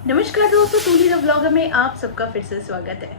नमस्कार दोस्तों, टूली the blogger में आप सबका फिर से स्वागत है।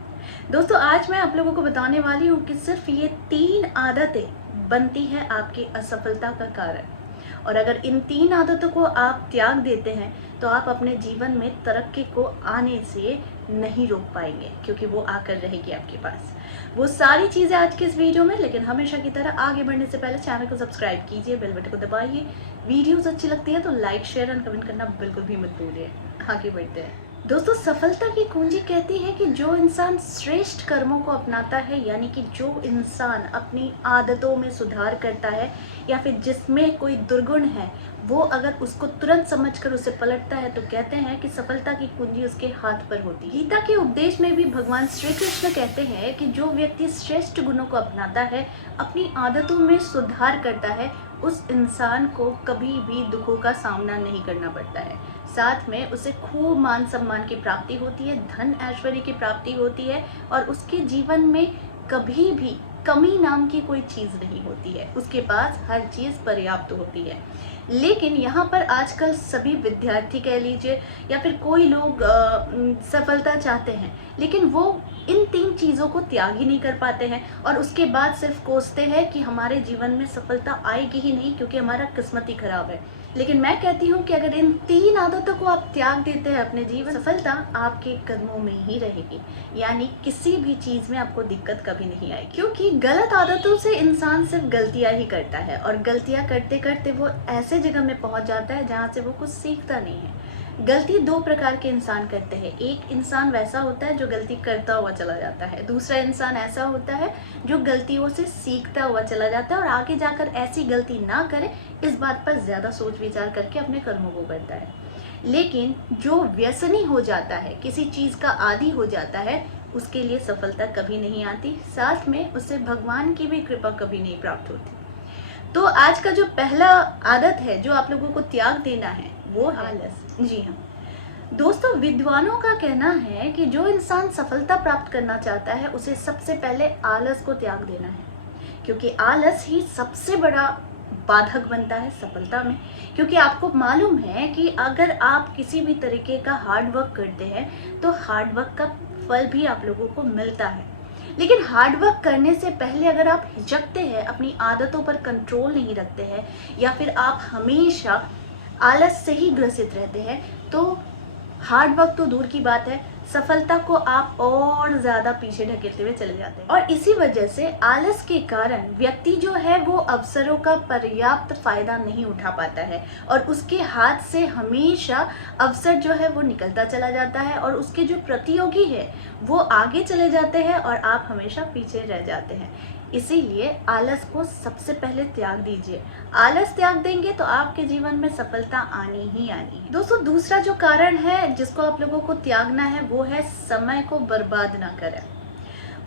दोस्तों, आज मैं आप लोगों को बताने वाली हूँ कि सिर्फ ये 3 आदतें बनती है आपकी असफलता का कारण। और अगर इन 3 आदतों को आप त्याग देते हैं तो आप अपने जीवन में तरक्की को आने से नहीं रोक पाएंगे, क्योंकि वो आकर रहेगी आपके पास। वो सारी चीज़ें आज के इस वीडियो में, लेकिन हमेशा की तरह आगे बढ़ने से पहले चैनल को सब्सक्राइब कीजिए, बेल बटन को दबाइए। वीडियोस अच्छी लगती है तो लाइक, शेयर एंड कमेंट करना बिल्कुल भी मत भूलिए। आगे बढ़ते हैं दोस्तों। सफलता की कुंजी कहती है कि जो इंसान श्रेष्ठ कर्मों को अपनाता है, यानी कि जो इंसान अपनी आदतों में सुधार करता है या फिर जिसमें कोई दुर्गुण है, वो अगर उसको तुरंत समझकर उसे पलटता है तो कहते हैं कि सफलता की कुंजी उसके हाथ पर होती है। गीता के उपदेश में भी भगवान श्री कृष्ण कहते हैं कि जो व्यक्ति श्रेष्ठ गुणों को अपनाता है, अपनी आदतों में सुधार करता है, उस इंसान को कभी भी दुखों का सामना नहीं करना पड़ता है। साथ में उसे खूब मान सम्मान की प्राप्ति होती है, धन ऐश्वर्य की प्राप्ति होती है और उसके जीवन में कभी भी कमी नाम की कोई चीज़ नहीं होती है। उसके पास हर चीज़ पर्याप्त होती है। लेकिन यहाँ पर आजकल सभी विद्यार्थी कह लीजिए या फिर कोई लोग सफलता चाहते हैं, लेकिन वो इन 3 चीज़ों को त्याग ही नहीं कर पाते हैं और उसके बाद सिर्फ कोसते हैं कि हमारे जीवन में सफलता आएगी ही नहीं, क्योंकि हमारा किस्मत ही खराब है। लेकिन मैं कहती हूँ कि अगर इन 3 आदतों को आप त्याग देते हैं अपने जीवन, सफलता आपके कदमों में ही रहेगी, यानी किसी भी चीज़ में आपको दिक्कत कभी नहीं आएगी। क्योंकि गलत आदतों से इंसान सिर्फ गलतियाँ ही करता है और गलतियाँ करते करते वो ऐसे जगह में पहुँच जाता है जहाँ से वो कुछ सीखता नहीं है। गलती 2 प्रकार के इंसान करते हैं। एक इंसान वैसा होता है जो गलती करता हुआ चला जाता है, दूसरा इंसान ऐसा होता है जो गलतियों से सीखता हुआ चला जाता है और आगे जाकर ऐसी गलती ना करे, इस बात पर ज़्यादा सोच विचार करके अपने कर्मों को करता है। लेकिन जो व्यसनी हो जाता है, किसी चीज़ का आदी हो जाता है, उसके लिए सफलता कभी नहीं आती, साथ में उसे भगवान की भी कृपा कभी नहीं प्राप्त होती। तो आज का जो पहला आदत है जो आप लोगों को त्याग देना है, वो है आलस। जी हाँ दोस्तों, विद्वानों का कहना है कि जो इंसान सफलता प्राप्त करना चाहता है, उसे सबसे पहले आलस को त्याग देना है, क्योंकि आलस ही सबसे बड़ा बाधक बनता है सफलता में। क्योंकि आपको मालूम है कि अगर आप किसी भी तरीके का हार्ड वर्क करते हैं तो हार्ड वर्क का फल भी आप लोगों को मिलता है। लेकिन हार्ड वर्क करने से पहले अगर आप हिचकते हैं, अपनी आदतों पर कंट्रोल नहीं रखते हैं या फिर आप हमेशा आलस से ही ग्रसित रहते हैं, तो हार्ड वर्क तो दूर की बात है, सफलता को आप और ज़्यादा पीछे ढकेलते हुए चले जाते हैं। और इसी वजह से आलस के कारण व्यक्ति जो है वो अवसरों का पर्याप्त फायदा नहीं उठा पाता है और उसके हाथ से हमेशा अवसर जो है वो निकलता चला जाता है और उसके जो प्रतियोगी है वो आगे चले जाते हैं और आप हमेशा पीछे रह जाते हैं। इसीलिए आलस को सबसे पहले त्याग दीजिए। आलस त्याग देंगे तो आपके जीवन में सफलता आनी ही आनी है। दोस्तों, दूसरा जो कारण है जिसको आप लोगों को त्यागना है, वो है समय को बर्बाद ना करें।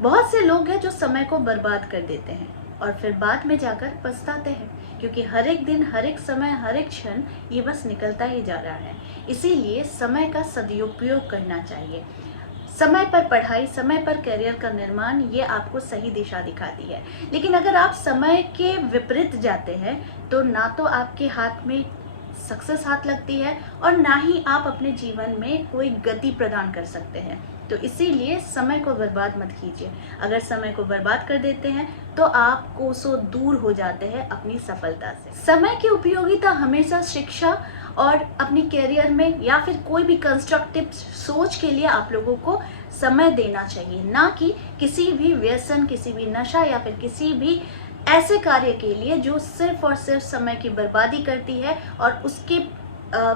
बहुत से लोग हैं जो समय को बर्बाद कर देते हैं और फिर बाद में जाकर पछताते हैं, क्योंकि हर एक दिन, हर एक समय, हर एक क्षण ये बस निकलता ही जा रहा है। इसीलिए समय का सदुपयोग करना चाहिए। समय पर पढ़ाई, समय पर करियर का निर्माण, ये आपको सही दिशा दिखाती है। लेकिन अगर आप समय के विपरीत जाते हैं तो ना तो आपके हाथ में सक्सेस हाथ लगती है और ना ही आप अपने जीवन में कोई गति प्रदान कर सकते हैं। तो इसीलिए समय को बर्बाद मत कीजिए। अगर समय को बर्बाद कर देते हैं तो आप कोसों दूर हो जाते हैं अपनी सफलता से। समय की उपयोगिता हमेशा शिक्षा और अपनी करियर में या फिर कोई भी कंस्ट्रक्टिव सोच के लिए आप लोगों को समय देना चाहिए, ना कि किसी भी व्यसन, किसी भी नशा या फिर किसी भी ऐसे कार्य के लिए जो सिर्फ और सिर्फ समय की बर्बादी करती है और उसके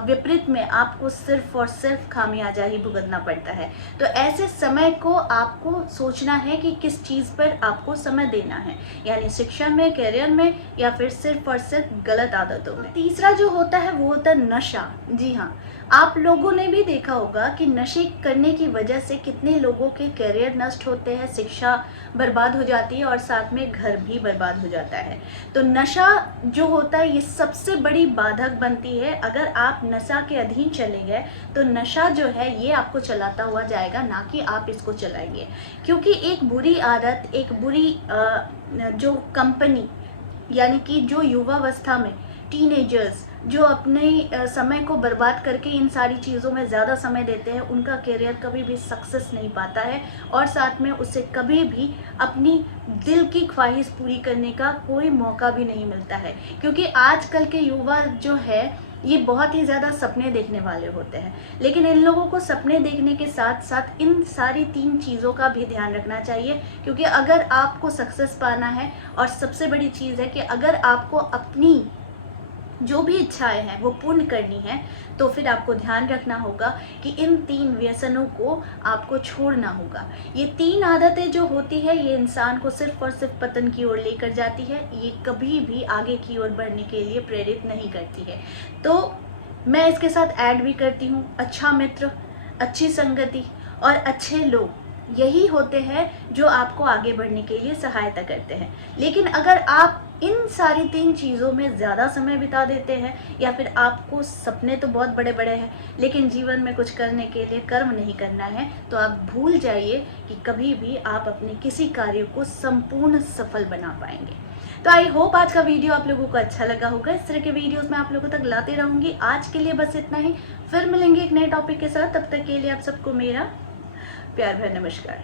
विपरीत में आपको सिर्फ और सिर्फ खामियाजा ही भुगतना पड़ता है। तो ऐसे समय को आपको सोचना है कि किस चीज़ पर आपको समय देना है, यानी शिक्षा में, करियर में या फिर सिर्फ और सिर्फ गलत आदतों में। तीसरा जो होता है वो होता है नशा। जी हाँ, आप लोगों ने भी देखा होगा कि नशे करने की वजह से कितने लोगों के करियर नष्ट होते हैं, शिक्षा बर्बाद हो जाती है और साथ में घर भी बर्बाद हो जाता है। तो नशा जो होता है ये सबसे बड़ी बाधक बनती है। अगर आप नशा के अधीन चले गए तो नशा जो है ये आपको चलाता हुआ जाएगा, ना कि आप इसको चलाएंगे। क्योंकि एक बुरी आदत, एक बुरी जो कंपनी, यानी कि जो युवावस्था में टीनेजर्स जो अपने समय को बर्बाद करके इन सारी चीज़ों में ज़्यादा समय देते हैं, उनका करियर कभी भी सक्सेस नहीं पाता है और साथ में उसे कभी भी अपनी दिल की ख्वाहिश पूरी करने का कोई मौका भी नहीं मिलता है। क्योंकि आजकल के युवा जो है ये बहुत ही ज़्यादा सपने देखने वाले होते हैं, लेकिन इन लोगों को सपने देखने के साथ साथ इन सारी 3 चीज़ों का भी ध्यान रखना चाहिए। क्योंकि अगर आपको सक्सेस पाना है और सबसे बड़ी चीज़ है कि अगर आपको अपनी जो भी इच्छाएं हैं वो पूर्ण करनी है, तो फिर आपको ध्यान रखना होगा कि इन 3 व्यसनों को आपको छोड़ना होगा। ये 3 आदतें जो होती है ये इंसान को सिर्फ और सिर्फ पतन की ओर लेकर जाती है, ये कभी भी आगे की ओर बढ़ने के लिए प्रेरित नहीं करती है। तो मैं इसके साथ ऐड भी करती हूँ, अच्छा मित्र, अच्छी संगति और अच्छे लोग यही होते हैं जो आपको आगे बढ़ने के लिए सहायता करते हैं। लेकिन अगर आप इन सारी 3 चीज़ों में ज़्यादा समय बिता देते हैं या फिर आपको सपने तो बहुत बड़े बड़े हैं लेकिन जीवन में कुछ करने के लिए कर्म नहीं करना है, तो आप भूल जाइए कि कभी भी आप अपने किसी कार्य को संपूर्ण सफल बना पाएंगे। तो आई होप आज का वीडियो आप लोगों को अच्छा लगा होगा। इस तरह के वीडियोस मैं आप लोगों तक लाती रहूँगी। आज के लिए बस इतना ही, फिर मिलेंगे एक नए टॉपिक के साथ। तब तक के लिए आप सबको मेरा प्यार भरा नमस्कार।